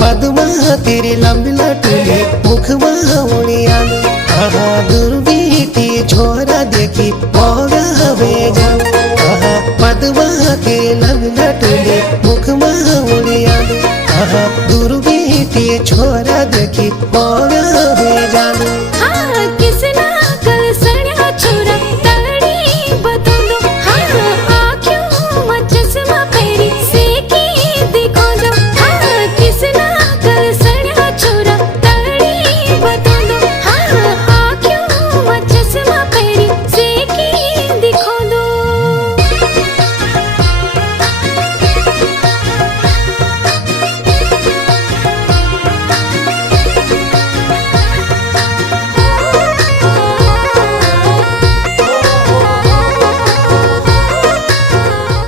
पद्मा तेरी लंबी लटुली मुखमा उड़ियान दूरबीती छोरा देखी मोगा हवे जान।